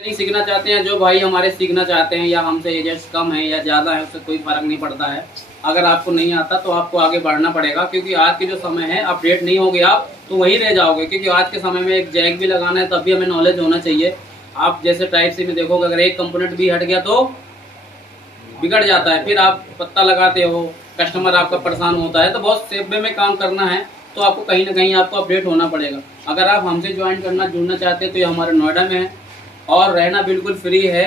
नहीं सीखना चाहते हैं, जो भाई हमारे सीखना चाहते हैं या हमसे एजेस कम है या ज़्यादा है, उससे कोई फ़र्क नहीं पड़ता है। अगर आपको नहीं आता तो आपको आगे बढ़ना पड़ेगा, क्योंकि आज के जो समय है अपडेट नहीं होगे आप तो वहीं रह जाओगे। क्योंकि आज के समय में एक जैक भी लगाना है तब भी हमें नॉलेज होना चाहिए। आप जैसे टाइप सी में देखोगे, अगर एक कंपोनेंट भी हट गया तो बिगड़ जाता है, फिर आप पत्ता लगाते हो, कस्टमर आपका परेशान होता है। तो बहुत सेफ वे में काम करना है तो आपको कहीं ना कहीं आपको अपडेट होना पड़ेगा। अगर आप हमसे ज्वाइन करना जुड़ना चाहते हैं तो ये हमारे नोएडा में है और रहना बिल्कुल फ्री है,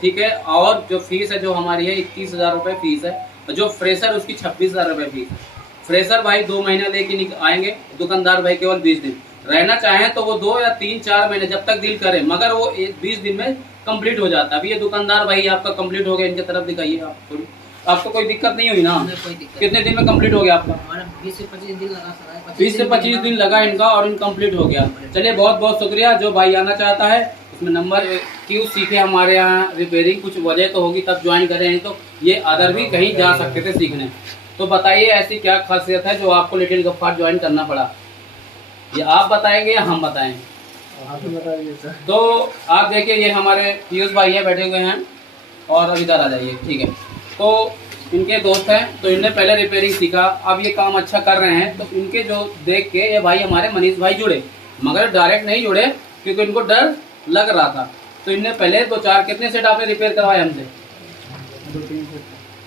ठीक है। और जो फीस है जो हमारी है 21,000 रुपये फीस है, और जो फ्रेशर उसकी 26,000 रुपये फीस है। फ्रेशर भाई 2 महीने लेके आएंगे, दुकानदार भाई केवल 20 दिन। रहना चाहें तो वो 2 या 3-4 महीने जब तक डील करे, मगर वो 20 दिन में कंप्लीट हो जाता है। अभी ये दुकानदार भाई आपका कंप्लीट हो गया, इनकी तरफ दिखाइए आप थोड़ी। आपको कोई दिक्कत नहीं हुई ना? कोई दिक्कत। कितने दिन में कंप्लीट हो गया आपका? हमारा 20 से 25 दिन लगा सर, 20 से 25 दिन लगा इनका और इन कंप्लीट हो गया। चलिए बहुत बहुत शुक्रिया। जो भाई आना चाहता है उसमें नंबर क्यों सीखे हमारे यहाँ रिपेयरिंग, कुछ वजह तो होगी तब ज्वाइन करे हैं, तो ये अदर भी कहीं जा सकते थे सीखने। तो बताइए ऐसी क्या खासियत है जो आपको लिटिल गफ्फार ज्वाइन करना पड़ा? ये आप बताएंगे या हम बताएं? तो आप देखिए ये हमारे पीयूष भाई है बैठे हुए हैं, और अब इधर आ जाइए, ठीक है। तो इनके दोस्त हैं तो इनने पहले रिपेयरिंग सीखा, अब ये काम अच्छा कर रहे हैं। तो इनके जो देख के ये भाई हमारे मनीष भाई जुड़े, मगर डायरेक्ट नहीं जुड़े क्योंकि इनको डर लग रहा था। तो इनने पहले 2-4 कितने सेट आपने रिपेयर करवाए हमसे? 2-3 सेट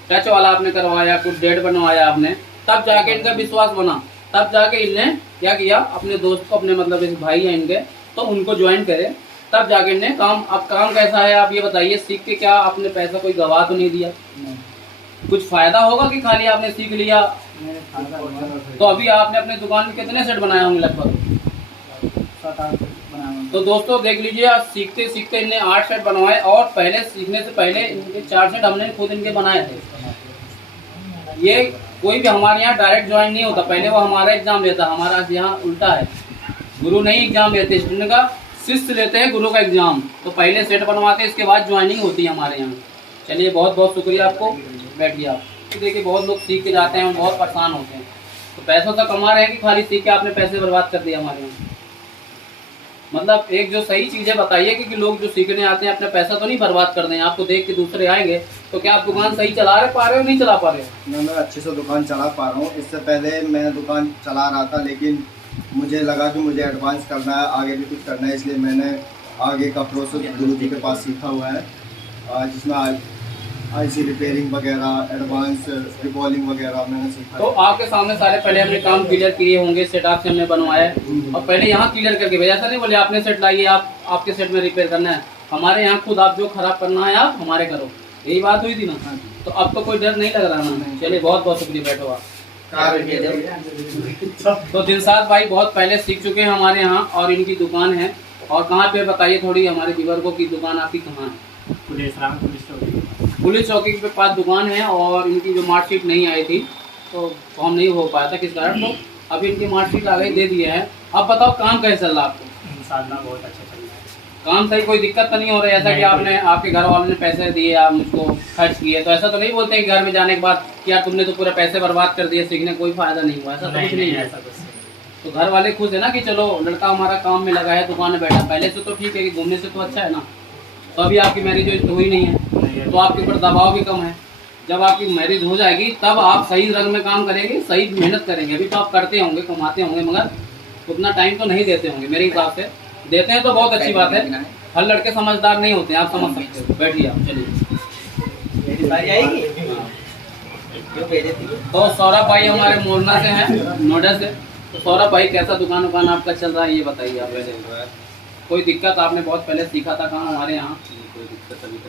टच वाला आपने करवाया, कुछ डेड बनवाया आपने, तब जाके इनका विश्वास बना। तब जाके इनने क्या किया, अपने दोस्त को, अपने मतलब इस भाई हैं इनके, तो उनको ज्वाइन करे, तब जाके इनने काम। अब काम कैसा है आप ये बताइए, सीख के क्या आपने पैसा कोई गवा तो नहीं दिया? कुछ फायदा होगा कि खाली आपने सीख लिया? तो अभी आपने अपने दुकान में कितने सेट बनाए होंगे लगभग? 7-8 सेट बनाए। तो दोस्तों देख लीजिए, आप सीखते सीखते इनने 8 सेट बनवाए, और पहले सीखने से पहले इनके 4 सेट हमने खुद इनके बनाए थे। ये कोई भी हमारे यहाँ डायरेक्ट ज्वाइन नहीं होता, पहले वो हमारा एग्जाम लेता। हमारा यहाँ उल्टा है, गुरु नहीं एग्जाम लेते, स्टूडेंट का शिष्य लेते हैं गुरु का एग्जाम। तो पहले सेट बनवाते हैं, इसके बाद ज्वाइनिंग होती है हमारे यहाँ। चलिए बहुत बहुत शुक्रिया आपको, बैठिए आप। तो देखिए बहुत लोग सीख के जाते हैं, बहुत परेशान होते हैं। तो पैसों तो कमा रहे हैं कि खाली सीख के आपने पैसे बर्बाद कर दिए हमारे यहाँ? मतलब एक जो सही चीज़ें बताइए कि लोग जो सीखने आते हैं अपना पैसा तो नहीं बर्बाद कर दें। आपको देख के दूसरे आएंगे तो क्या आप दुकान सही चला पा रहे हो, नहीं चला पा रहे हो? मैं अच्छे से दुकान चला पा रहा हूँ। इससे पहले मैं दुकान चला रहा था, लेकिन मुझे लगा कि मुझे एडवांस करना है, आगे भी कुछ करना है, इसलिए मैंने आगे का प्रोसेस गुरु जी के पास सीखा हुआ है, जिसमें आईसी रिपेयरिंग वगैरह, एडवांस रिबॉलिंग वगैरह मैंने सीखा। तो आपके सामने सारे पहले हमने काम क्लियर किए होंगे, सेट आपसे हमने बनवाया और पहले यहाँ क्लियर करके भेजा। ऐसा नहीं बोले आपने सेट लाइए, आपके सेट में रिपेयर करना है। हमारे यहाँ खुद आप जो खराब करना है आप हमारे करो, यही बात हुई थी ना? तो अब तो कोई डर नहीं लग रहा ना? चलिए बहुत बहुत शुक्रिया, बैठो आप। तो दिलशाद भाई बहुत पहले सीख चुके हैं हमारे यहाँ, और इनकी दुकान है। और कहाँ पे बताइए थोड़ी हमारे व्यूअर को कि दुकान आपकी कहाँ है? पुलिस चौकी के पास दुकान है, और इनकी जो मार्कशीट नहीं आई थी तो फॉर्म नहीं हो पाया था किस कारण, तो अभी इनकी मार्कशीट आ गई, दे दिए हैं। अब बताओ काम कैसा चल रहा आपको? इंशाल्लाह बहुत अच्छा चल रहा है। काम सही, कोई दिक्कत तो नहीं हो रही? ऐसा कि आपने, आपके घर वालों ने पैसे दिए, आप मुझको खर्च किए, तो ऐसा तो नहीं बोलते कि घर में जाने के बाद कि यार तुमने तो पूरे पैसे बर्बाद कर दिए, सीखने कोई फायदा नहीं हुआ? ऐसा तो कुछ नहीं है। तो घर वाले खुश है ना कि चलो लड़का हमारा काम में लगा है, दुकान में बैठा। पहले से तो ठीक है कि घूमने से तो अच्छा है ना। तो अभी आपकी मैरिज हुई नहीं है तो आपके ऊपर दबाव भी कम है। जब आपकी मैरिज हो जाएगी तब आप सही रंग में काम करेंगे, सही मेहनत करेंगे। अभी तो आप करते होंगे, कमाते होंगे, मगर उतना टाइम तो नहीं देते होंगे मेरे हिसाब से। देते हैं तो बहुत अच्छी बात है, हर लड़के समझदार नहीं होते हैं, आप समझ सकते हो। बैठिए आप, चलिए। तो सौरभ भाई हमारे मोरना से हैं, नोएडा से। तो सौरभ भाई कैसा दुकान आपका चल रहा है ये बताइए आप। पहले कोई दिक्कत? आपने बहुत पहले सीखा था काम हमारे यहाँ,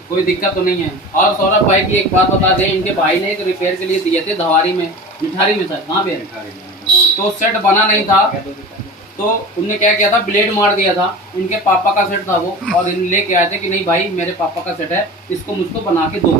कोई दिक्कत तो नहीं है? और सौरभ भाई की एक बात बता दें, इनके भाई ने एक रिपेयर के लिए दिए थे धवारी में, मिठारी में सर, कहाँ पे? तो सेट बना नहीं था, तो उनने क्या किया था, ब्लेड मार दिया था। उनके पापा का सेट था वो, और इन लेके आए थे कि नहीं भाई मेरे पापा का सेट है, इसको मुझको बना के दो।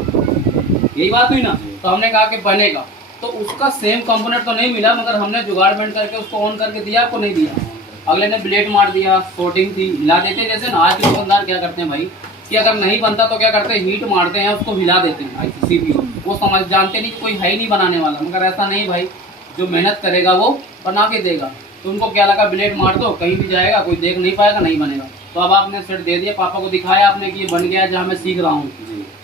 यही बात हुई ना? तो हमने कहा कि बनेगा। तो उसका सेम कंपोनेंट तो नहीं मिला, मगर हमने जुगाड़ बैंड करके उसको ऑन करके दिया, आपको नहीं दिया। अगले ने ब्लेड मार दिया, शॉर्टिंग थी, हिला देते जैसे ना। आज के दुकानदार क्या करते हैं भाई कि अगर नहीं बनता तो क्या करते हैं, हीट मारते हैं, उसको हिला देते हैं CPU। वो समझ जानते नहीं कि कोई है ही नहीं बनाने वाला, मगर ऐसा नहीं भाई, जो मेहनत करेगा वो बना के देगा। तो उनको क्या लगा, ब्लेड मार दो, कहीं भी जाएगा, कोई देख नहीं पाएगा, नहीं बनेगा। तो अब आपने सेट दे दिया, पापा को दिखाया आपने कि ये बन गया जहाँ मैं सीख रहा हूँ,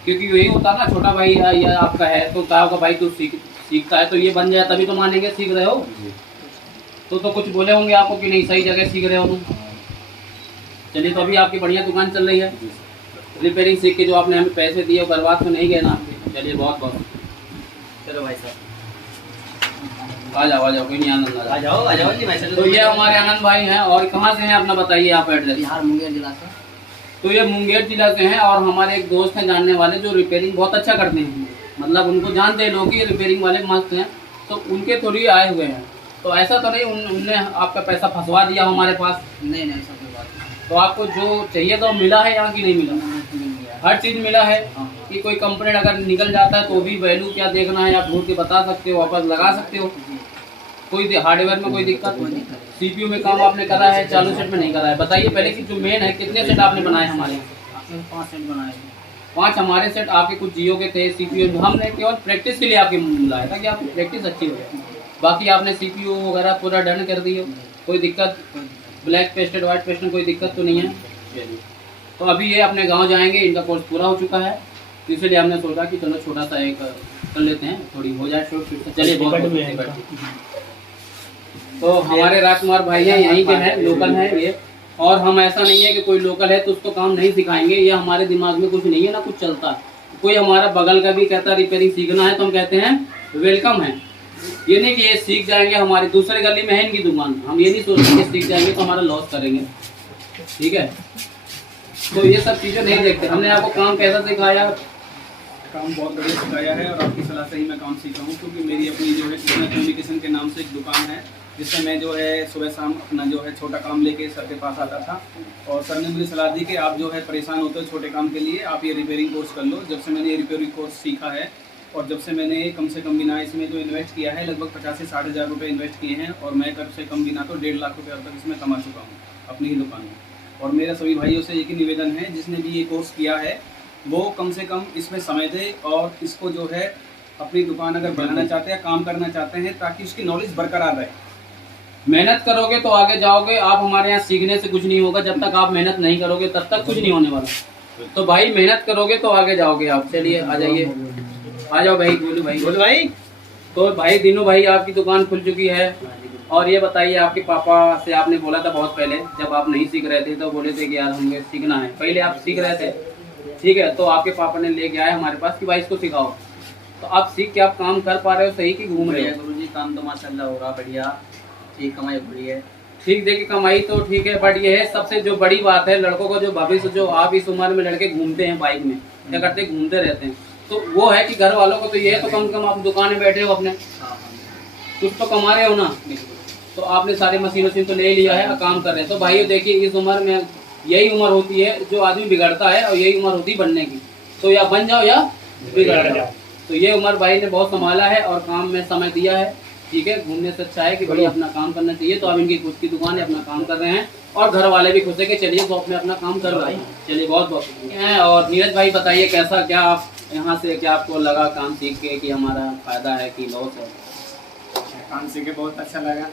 क्योंकि यही होता ना, छोटा भाई या आपका है तो कहा होगा भाई तू सीखता है तो ये बन जाए तभी तो मानेंगे सीख रहे हो। तो कुछ बोले होंगे आपको कि नहीं सही जगह सीख रहे हो तुम। चलिए, तो अभी आपकी बढ़िया दुकान चल रही है, रिपेयरिंग सीख के जो आपने हमें पैसे दिए बर्बाद तो नहीं गए ना। चलिए बहुत बहुत, चलो भाई साहब आ जाओ, कोई नहीं, आनंद आ जाओ जी भाई साहब। तो ये हमारे आनंद भाई हैं, और कहाँ से हैं अपना बताइए आप एड्रेस। बिहार मुंगेर जिला से। तो ये मुंगेर जिला से हैं, और हमारे एक दोस्त हैं जानने वाले जो रिपेयरिंग बहुत अच्छा करते हैं, मतलब उनको जानते हैं लोग कि रिपेयरिंग वाले मस्त हैं, तो उनके थ्रू ही आए हुए हैं। तो ऐसा तो नहीं उनने आपका पैसा फंसवा दिया हमारे पास? नहीं ऐसा कोई बात नहीं। तो आपको जो चाहिए तो मिला है यहाँ की नहीं मिला? हर चीज़ मिला है। कि कोई कंप्लेंट अगर निकल जाता है तो भी वैल्यू क्या देखना है, आप ढूंढ के बता सकते हो, वापस लगा सकते हो। कोई हार्डवेयर में कोई दिक्कत? सीपीयू में काम आपने करा है, चालू सेट में नहीं करा है? बताइए पहले कि जो मेन है, कितने सेट आपने बनाए हमारे यहाँ? 5 सेट बनाए। 5 हमारे सेट, आपके कुछ जियो के थे, सीपीयू हमने केवल प्रैक्टिस के लिए आपके बुलाया था कि आपकी प्रैक्टिस अच्छी हो जाए। बाकी आपने सीपीयू वगैरह पूरा डन कर दी हो, कोई दिक्कत? ब्लैक पेस्टेड व्हाइट पेस्टेड कोई दिक्कत तो नहीं है? तो अभी ये अपने गांव जाएंगे, इनका कोर्स पूरा हो चुका है, तो इसलिए हमने सोचा कि चलो छोटा सा एक कर लेते हैं, थोड़ी हो जाए शॉर्ट फिट। चलिए बहुत। तो हमारे राजकुमार भाई हैं, यहीं के हैं, लोकल हैं ये, और हम ऐसा नहीं है कि कोई लोकल है तो उसको काम नहीं सिखाएंगे, ये हमारे दिमाग में कुछ नहीं है ना कुछ चलता है। कोई हमारा बगल का भी कहता है रिपेयरिंग सीखना है तो हम कहते हैं वेलकम है। ये नहीं कि ये सीख जाएंगे, हमारी दूसरे गली में है इनकी दुकान, हम ये नहीं सोचते सीख जाएंगे तो हमारा लॉस करेंगे, ठीक है? तो ये सब चीज़ें नहीं देखते। हमने आपको काम कैसा सिखाया? काम बहुत बढ़िया सिखाया है, और आपकी सलाह से ही मैं काम सीखा हूँ, क्योंकि मेरी अपनी जो है कृष्णा कम्युनिकेशन के नाम से एक दुकान है, जिससे मैं जो है सुबह शाम अपना जो है छोटा काम लेके सर के पास आता था, और सर ने मुझे सलाह दी कि आप जो है परेशान होते हो छोटे काम के लिए, आप ये रिपेयरिंग कोर्स कर लो। जब से मैंने ये रिपेयरिंग कोर्स सीखा है, और जब से मैंने कम से कम बिना इसमें जो इन्वेस्ट किया है, लगभग 50 से 60 हज़ार रुपये इन्वेस्ट किए हैं, और मैं कम से कम बिना तो 1.5 लाख रुपये अब तक इसमें कमा चुका हूँ अपनी ही दुकान में। और मेरा सभी भाइयों से एक ही निवेदन है, जिसने भी ये कोर्स किया है वो कम से कम इसमें समय दे, और इसको जो है अपनी दुकान अगर बढ़ाना चाहते हैं, काम करना चाहते हैं, ताकि उसकी नॉलेज बरकरार रहे। मेहनत करोगे तो आगे जाओगे। आप हमारे यहाँ सीखने से कुछ नहीं होगा, जब तक आप मेहनत नहीं करोगे तब तक कुछ नहीं होने वाला। तो भाई मेहनत करोगे तो आगे जाओगे आप। चलिए आ जाइए, आ जाओ भाई, बोलो भाई। तो भाई दिनों भाई आपकी दुकान खुल चुकी है, और ये बताइए आपके पापा से आपने बोला था बहुत पहले, जब आप नहीं सीख रहे थे तो बोले थे कि यार हमें सीखना है, पहले आप सीख रहे थे, ठीक है? तो आपके पापा ने लेके आए हमारे पास कि भाई इसको सिखाओ। तो आप सीख के आप काम कर पा रहे हो सही कि घूम रहे हो? गुरुजी काम तो माशाल्लाह हो रहा बढ़िया, ठीक कमाई हो रही है। ठीक देखिए कमाई तो ठीक है, बट ये है सबसे जो बड़ी बात है, लड़कों को जो भविष्य, जो आप इस उम्र में लड़के घूमते हैं बाइक में, क्या करते हैं, घूमते रहते हैं, तो वो है कि घर वालों को तो ये है तो कम से कम आप दुकान में बैठे हो अपने, कुछ तो कमा रहे हो ना। तो आपने सारे मशीन तो ले लिया है, काम कर रहे हैं। तो भाइयों देखिए, इस उम्र में यही उम्र होती है जो आदमी बिगड़ता है, और यही उम्र होती है बनने की। तो या बन जाओ या बिगड़ जाओ। तो ये उम्र भाई ने बहुत संभाला है और काम में समय दिया है, ठीक है? घूमने से अच्छा है कि भाई अपना काम करना चाहिए। तो अब इनकी खुद की दुकान है, अपना काम कर रहे हैं, और घर वाले भी खुश है कि चलिए तो अपने अपना काम कर रहे हैं। चलिए बहुत बहुत हैं। और नीरज भाई बताइए कैसा, क्या आप यहाँ से क्या आपको लगा काम सीख के कि हमारा फायदा है कि लॉस है? काम सीख के बहुत अच्छा लगा,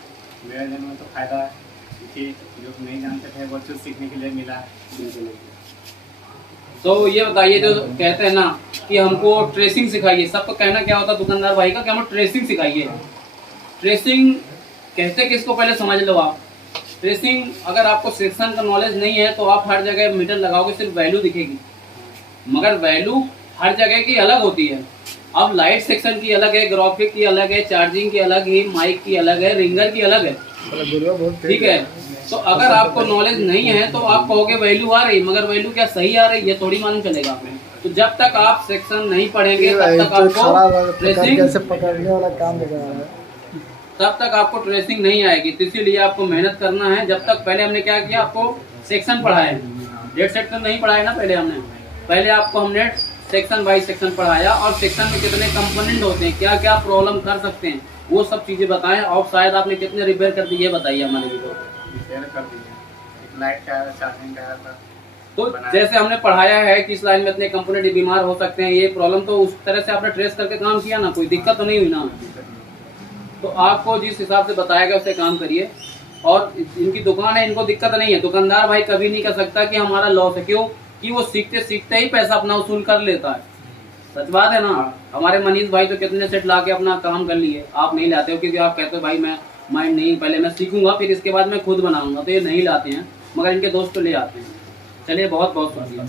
मेरे जन्म में तो फायदा है, क्योंकि जो नहीं जानते थे वो चीज़ सीखने के लिए मिला है। तो ये बताइए, जो कहते हैं ना कि हमको ट्रेसिंग सिखाइए, सबको कहना क्या होता है दुकानदार भाई का कि हमको ट्रेसिंग सिखाइए। ट्रेसिंग कहते किसको, पहले समझ लो आप। ट्रेसिंग अगर आपको सेक्शन का नॉलेज नहीं है तो आप हर जगह मीटर लगाओगे, सिर्फ वैल्यू दिखेगी, मगर वैल्यू हर जगह की अलग होती है। अब लाइट सेक्शन की अलग है, ग्राफिक की अलग है, चार्जिंग की अलग है, माइक की अलग है, रिंगर की अलग है, ठीक है? तो अगर आपको नॉलेज नहीं है तो आप कहोगे वैल्यू आ रही, मगर वैल्यू क्या सही आ रही है थोड़ी मालूम चलेगा आपको। तो जब तक आप सेक्शन नहीं पढ़ेंगे तब तक आपको ट्रेसिंग पकड़ने वाला काम तब तक आपको ट्रेसिंग नहीं आएगी। तो इसीलिए आपको मेहनत करना है। जब तक पहले हमने क्या किया, आपको सेक्शन पढ़ाया, डेट सेक्शन नहीं पढ़ाया ना पहले आपको हमने सेक्शन बाई सेक्शन पढ़ाया, और सेक्शन में कितने कंपोनेंट होते हैं, क्या क्या प्रॉब्लम कर सकते हैं, वो सब चीजें बताएं। और शायद आपने कितने रिपेयर कर दी ये बताइए हमारे वीडियो। रिपेयर कर दीजिए, एक लाइट का चार्जिंग का था। तो जैसे हमने पढ़ाया है कि इस लाइन में इतने कंपोनेंट बीमार हो सकते हैं, ये प्रॉब्लम, तो उस तरह से आपने ट्रेस करके काम किया ना, कोई दिक्कत तो नहीं हुई ना। तो आपको जिस हिसाब से बताया गया उससे काम करिए, और इनकी दुकान है, इनको दिक्कत नहीं है। दुकानदार भाई कभी नहीं कह सकता कि हमारा लॉस है, क्यों कि वो सीखते सीखते ही पैसा अपना वसूल कर लेता है। सच बात है ना। हमारे मनीष भाई तो कितने सेट ला के अपना काम कर लिए, आप नहीं लाते हो क्योंकि आप कहते हो भाई मैं माइंड नहीं, पहले मैं सीखूंगा फिर इसके बाद मैं खुद बनाऊंगा, तो ये नहीं लाते हैं, मगर इनके दोस्त तो ले आते हैं। चलिए बहुत बहुत शुक्रिया।